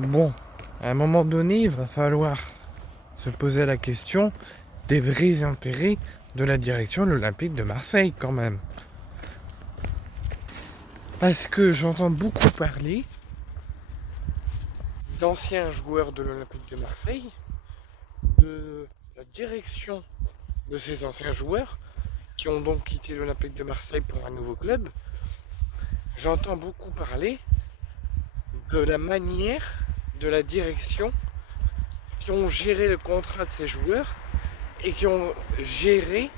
Bon, à un moment donné, il va falloir se poser la question des vrais intérêts de la direction de l'Olympique de Marseille quand même. Parce que j'entends beaucoup parler d'anciens joueurs de l'Olympique de Marseille, de la direction de ces anciens joueurs, qui ont donc quitté l'Olympique de Marseille pour un nouveau club. J'entends beaucoup parler de la manière de la direction qui ont géré le contrat de ces joueurs et qui ont géré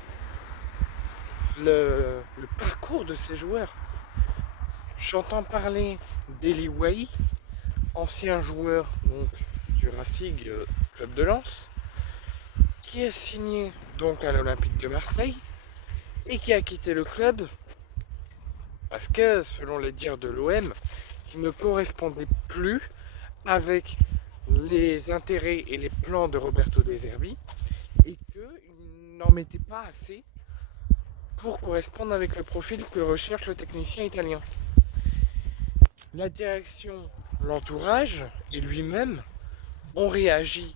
le parcours de ces joueurs. J'entends parler d'Eli Wahi, ancien joueur donc, du Racing Club de Lens, qui a signé donc à l'Olympique de Marseille et qui a quitté le club parce que, selon les dires de l'OM, qui ne correspondait plus avec les intérêts et les plans de Roberto De Zerbi et qu'il n'en mettait pas assez pour correspondre avec le profil que recherche le technicien italien. La direction, l'entourage et lui-même ont réagi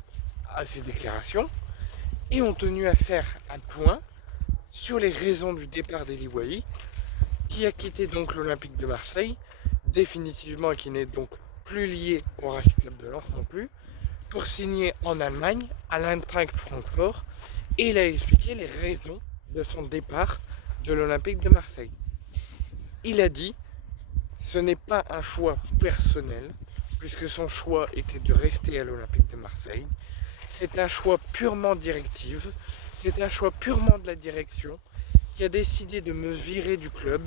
à ces déclarations et ont tenu à faire un point sur les raisons du départ d'Eli Wahi, qui a quitté donc l'Olympique de Marseille définitivement et qui n'est donc plus lié au Racing Club de Lens non plus, pour signer en Allemagne à l'Eintracht Francfort, et il a expliqué les raisons de son départ de l'Olympique de Marseille. Il a dit ce n'est pas un choix personnel, puisque son choix était de rester à l'Olympique de Marseille. C'est un choix purement directif, c'est un choix purement de la direction qui a décidé de me virer du club,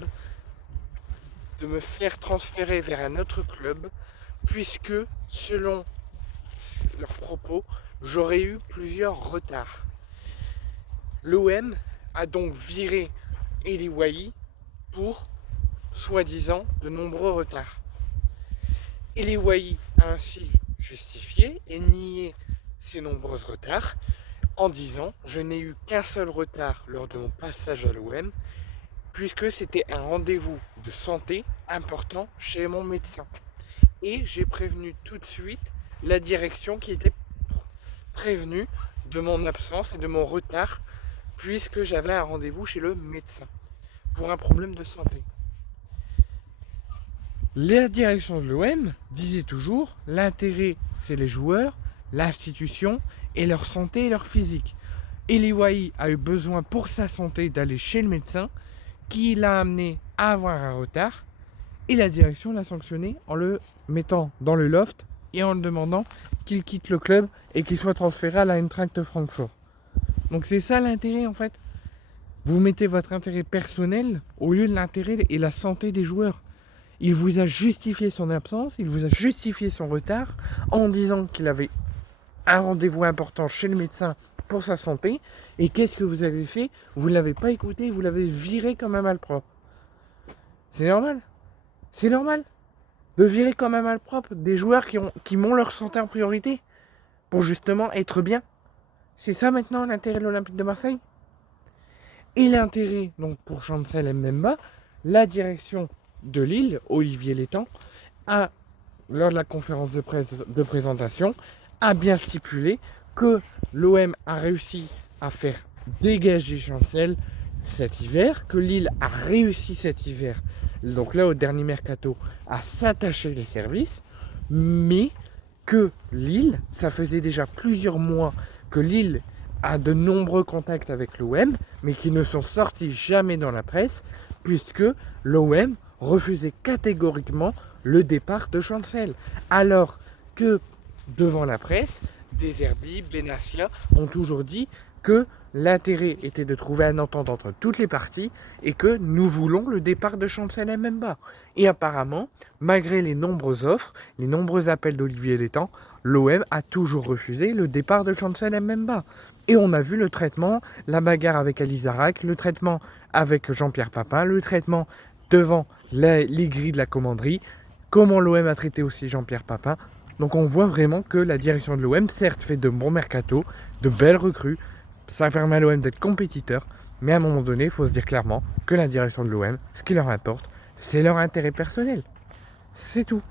de me faire transférer vers un autre club, puisque, selon leurs propos, j'aurais eu plusieurs retards. L'OM a donc viré Eli Wahi pour, soi-disant, de nombreux retards. Eli Wahi a ainsi justifié et nié ces nombreux retards en disant « Je n'ai eu qu'un seul retard lors de mon passage à l'OM, puisque c'était un rendez-vous de santé important chez mon médecin. Et j'ai prévenu tout de suite la direction qui était prévenue de mon absence et de mon retard, puisque j'avais un rendez-vous chez le médecin pour un problème de santé. » La direction de l'OM disait toujours l'intérêt c'est les joueurs, l'institution et leur santé et leur physique. Eli Wahi a eu besoin pour sa santé d'aller chez le médecin qui l'a amené à avoir un retard et la direction l'a sanctionné en le mettant dans le loft et en le demandant qu'il quitte le club et qu'il soit transféré à la Eintracht Francfort. Donc c'est ça l'intérêt en fait. Vous mettez votre intérêt personnel au lieu de l'intérêt et la santé des joueurs. Il vous a justifié son absence, il vous a justifié son retard en disant qu'il avait un rendez-vous important chez le médecin pour sa santé. Et qu'est-ce que vous avez fait? Vous ne l'avez pas écouté, vous l'avez viré comme un malpropre. C'est normal. C'est normal de virer comme un malpropre des joueurs qui m'ont leur santé en priorité pour justement être bien. C'est ça maintenant l'intérêt de l'Olympique de Marseille. Et l'intérêt, donc pour Chancel Mbemba, la direction de Lille, Olivier Létang, lors de la conférence de presse de présentation, a bien stipulé que l'OM a réussi à faire dégager Chancel cet hiver, que Lille a réussi cet hiver, donc là au dernier mercato, à s'attacher les services, mais que Lille, ça faisait déjà plusieurs mois que Lille a de nombreux contacts avec l'OM, mais qui ne sont sortis jamais dans la presse, puisque l'OM refusait catégoriquement le départ de Chancel. Alors que devant la presse, De Zerbi, Benassia ont toujours dit que l'intérêt était de trouver un entente entre toutes les parties et que nous voulons le départ de Chancel Mbemba. Et apparemment, malgré les nombreuses offres, les nombreux appels d'Olivier Létang, l'OM a toujours refusé le départ de Chancel Mbemba. Et on a vu le traitement, la bagarre avec Ali Zarak, le traitement avec Jean-Pierre Papin, le traitement devant les grilles de la commanderie, comment l'OM a traité aussi Jean-Pierre Papin. Donc on voit vraiment que la direction de l'OM, certes, fait de bons mercato, de belles recrues, ça permet à l'OM d'être compétiteur, mais à un moment donné, il faut se dire clairement que la direction de l'OM, ce qui leur importe, c'est leur intérêt personnel. C'est tout.